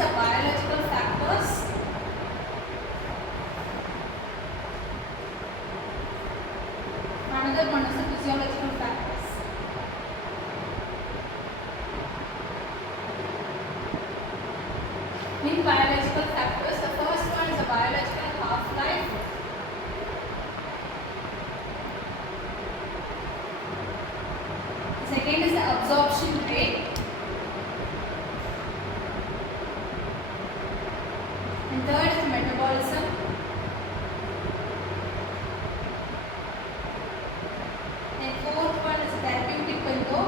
the biological factors. Another one is the physiological factors. In biological factors, the first one is the biological half-life. The second is the absorption rate. And third is the metabolism. And fourth one is the therapeutic window.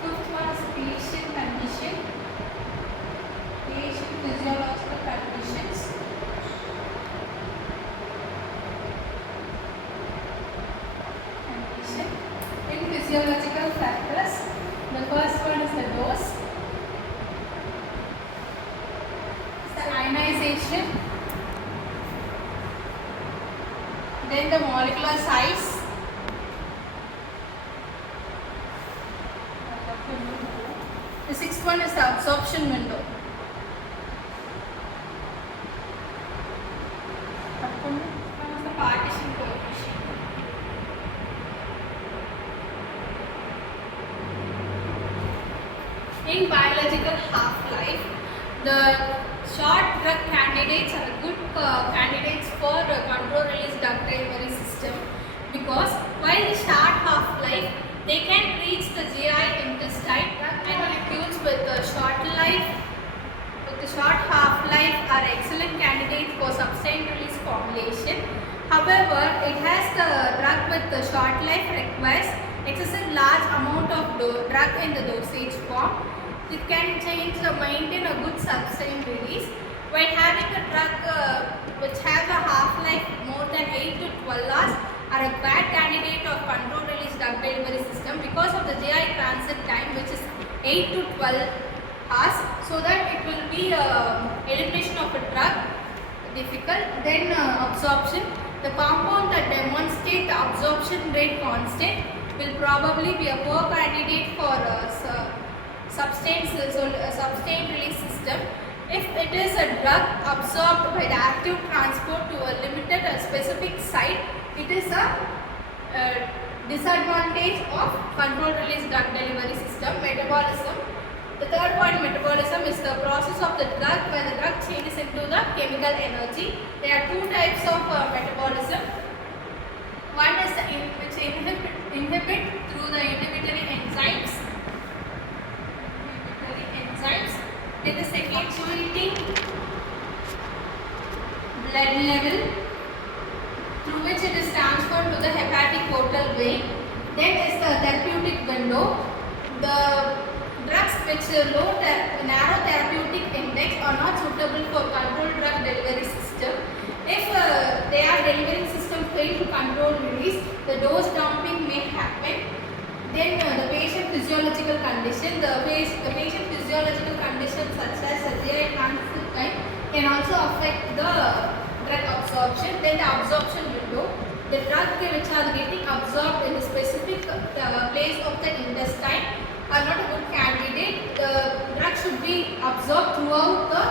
Fifth one is the patient condition. Patient physiological conditions. In physiological factors, the first one is the dose, the ionization, then the molecular size, the sixth one is the absorption window. One is the partition coefficient. In biological half-life, the short drug candidates are good candidates for control-release drug delivery system, because while the short half-life, they can reach the GI intestine, and molecules with the short half-life are excellent candidates for sustained release formulation. However, it has the drug with the short life requires excessive large amount of drug in the dosage form. It can maintain a good sustained release. While having a drug which has a half-life more than 8 to 12 hours are a bad candidate of control release drug delivery system, because of the GI transit time, which is 8 to 12 hours, so that it will be elimination of a drug difficult. Then absorption. The compound that demonstrates the absorption rate constant will probably be a poor candidate for sustained release system. If it is a drug absorbed by the active transport to a limited specific site, it is a disadvantage of controlled release drug delivery system. Metabolism. The third point, metabolism, is the process of the drug when the drug changes into the chemical energy. There are two types of metabolism. One is the which inhibit through the inhibitory enzymes. Then the second, fluctuating blood level, through which it is transferred to the hepatic portal vein. Then is the therapeutic window. The drugs which narrow therapeutic index are not suitable for controlled drug delivery system. If their delivery system fail to control release, the dose dumping may happen. Then the patient physiological condition. The patient physiological conditions such as GI transit time can also affect the drug absorption. Then the absorption window. The drug which are getting absorbed in a specific place of the intestine are not a good candidate. The drug should be absorbed throughout the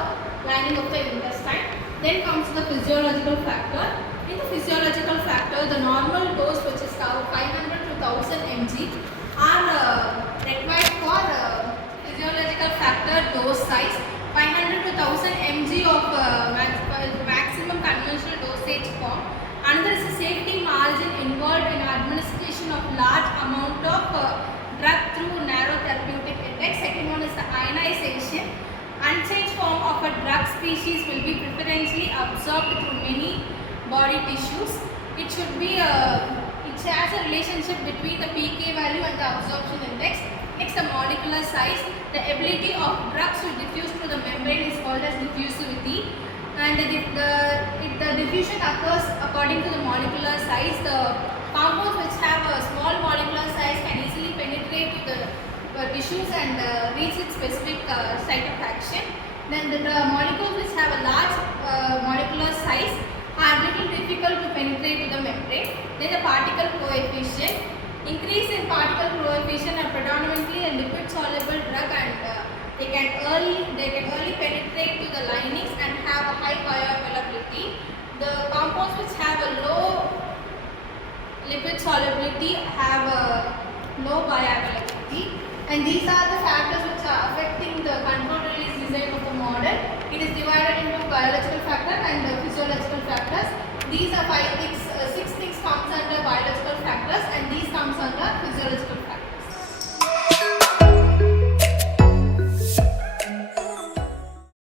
lining of the intestine. Then comes the physiological factor. In the physiological factor, the normal dose, which is 500 to 1000 mg, are required for physiological factor dose size. 500 to 1000 mg of maximum conventional dosage form. Another is a safety margin involved in administration of large amount of drug through narrow therapeutic index. Second one is the ionization. Unchanged form of a drug species will be preferentially absorbed through many body tissues. It should be it has a relationship between the pK value and the absorption index. Next, the molecular size. The ability of drugs to diffuse through the membrane is called as diffusivity. And the diffusion occurs according to the molecular size. The compounds which have a small molecular size can easily penetrate to the tissues and reach its specific site of action. Then the molecules which have a large molecular size are little difficult to penetrate to the membrane. Then the particle coefficient. Increase in particle coefficient are predominantly a lipid soluble drug, and they can early penetrate to the linings and have a high bioavailability. The compounds which have a low lipid solubility have a low bioavailability, and these are the factors which are affecting the control release design of the model. It is divided into biological factor and physiological factors. These are 6 things comes under